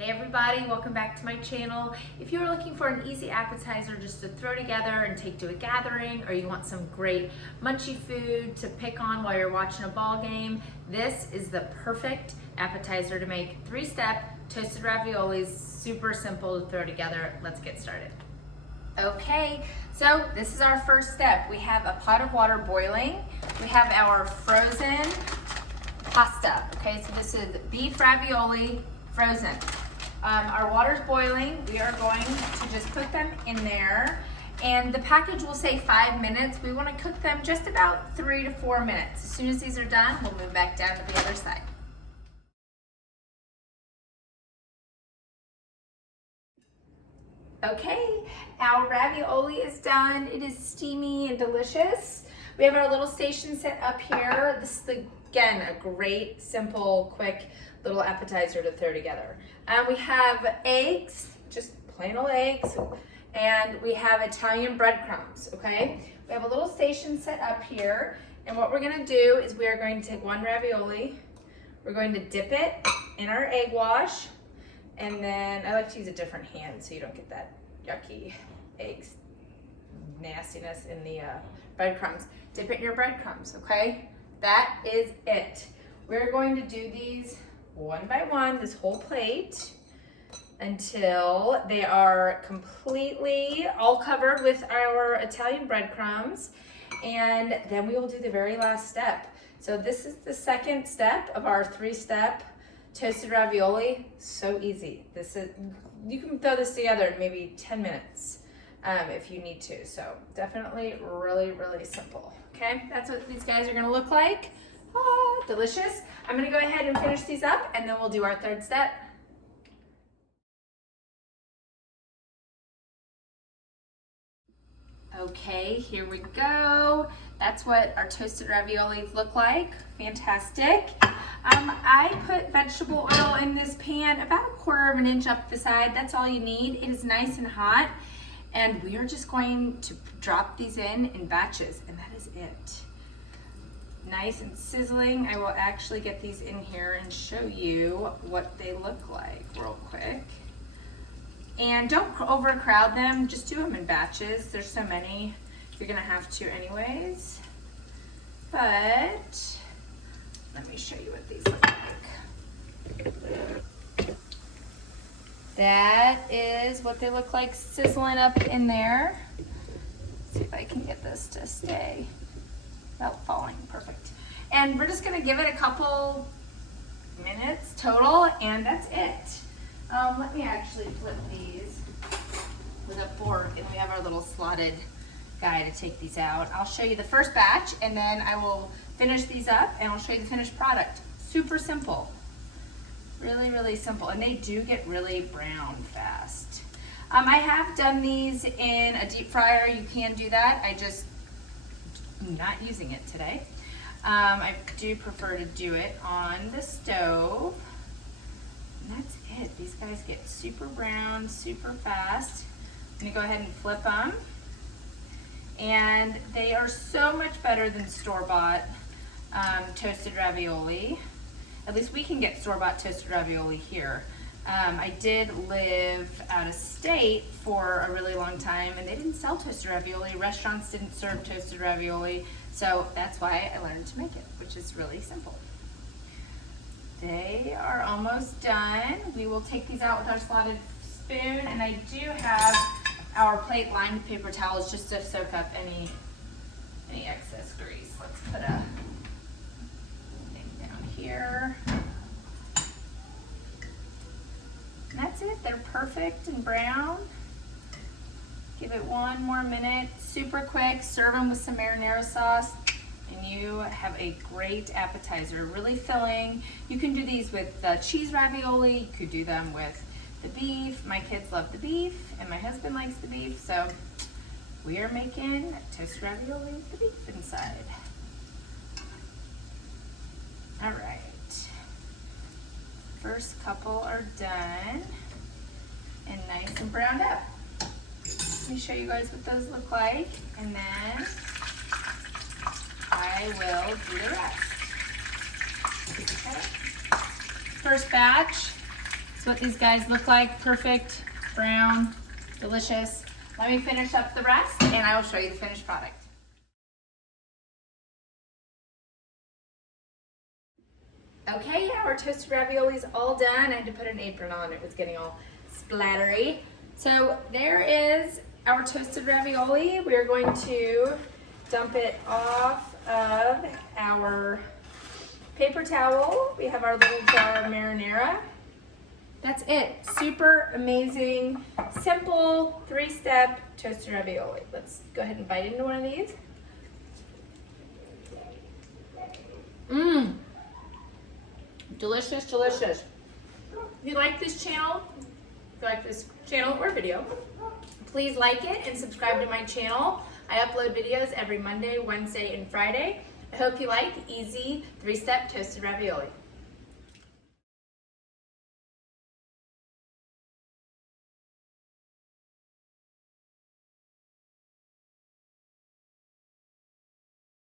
Hey everybody, welcome back to my channel. If you're looking for an easy appetizer just to throw together and take to a gathering, or you want some great munchy food to pick on while you're watching a ball game, this is the perfect appetizer to make. 3-step toasted raviolis, super simple to throw together. Let's get started. Okay, so this is our first step. We have a pot of water boiling. We have our frozen pasta. Okay, so this is beef ravioli frozen. Our water's boiling. We are going to just put them in there, and the package will say 5 minutes. We want to cook them just about 3 to 4 minutes. As soon as these are done, we'll move back down to the other side. Okay, our ravioli is done. It is steamy and delicious. We have our little station set up here. This is, again, a great, simple, quick little appetizer to throw together. We have eggs, just plain old eggs, and we have Italian breadcrumbs, okay? We have a little station set up here, and what we're gonna do is we are going to take one ravioli, we're going to dip it in our egg wash, and then I like to use a different hand so you don't get that yucky eggs nastiness in the breadcrumbs. Dip it in your breadcrumbs, okay? That is it. We're going to do these one by one, this whole plate, until they are completely all covered with our Italian breadcrumbs, and then we will do the very last step. So this is the second step of our 3-step toasted ravioli. So easy. This is, you can throw this together in maybe 10 minutes if you need to. So definitely really, really simple. Okay, that's what these guys are gonna look like. Ah, delicious. I'm gonna go ahead and finish these up, and then we'll do our third step. Okay, here we go. That's what our toasted raviolis look like. Fantastic. I put vegetable oil in this pan about 1/4 of an inch up the side. That's all you need. It is nice and hot, and we are just going to drop these in batches, and that is it. Nice and sizzling. I will actually get these in here and show you what they look like real quick. And don't overcrowd them, just do them in batches. There's so many, you're gonna have to anyways. But let me show you what these look like. That is what they look like sizzling up in there. Let's see if I can get this to stay without falling. Perfect. And we're just gonna give it a couple minutes total, and that's it. Let me actually flip these with a fork, and we have our little slotted guy to take these out. I'll show you the first batch, and then I will finish these up, and I'll show you the finished product. Super simple. Really, really simple, and they do get really brown fast. I have done these in a deep fryer. You can do that. I just am not using it today. I do prefer to do it on the stove. And that's it. These guys get super brown, super fast. I'm gonna go ahead and flip them. And they are so much better than store-bought toasted ravioli. At least we can get store-bought toasted ravioli here. I did live out of state for a really long time, and they didn't sell toasted ravioli. Restaurants didn't serve toasted ravioli, so that's why I learned to make it, which is really simple. They are almost done. We will take these out with our slotted spoon, and I do have our plate lined with paper towels just to soak up any excess grease. Let's put a thing down here. That's it, they're perfect and brown. Give it 1 more minute, super quick, serve them with some marinara sauce, and you have a great appetizer, really filling. You can do these with the cheese ravioli, you could do them with the beef. My kids love the beef, and my husband likes the beef, so we are making toasted ravioli with the beef inside. All right. First couple are done and nice and browned up. Let me show you guys what those look like, and then I will do the rest. Okay. First batch, That's what these guys look like. Perfect, brown, delicious. Let me finish up the rest and I will show you the finished product. Okay, our toasted ravioli is all done. I had to put an apron on, it was getting all splattery. So there is our toasted ravioli. We're going to dump it off of our paper towel. We have our little jar of marinara. That's it. Super amazing, simple, 3-step toasted ravioli. Let's go ahead and bite into one of these. Mmm. Delicious, delicious. If you like this channel, or video, please like it and subscribe to my channel. I upload videos every Monday, Wednesday, and Friday. I hope you like easy 3-step toasted ravioli.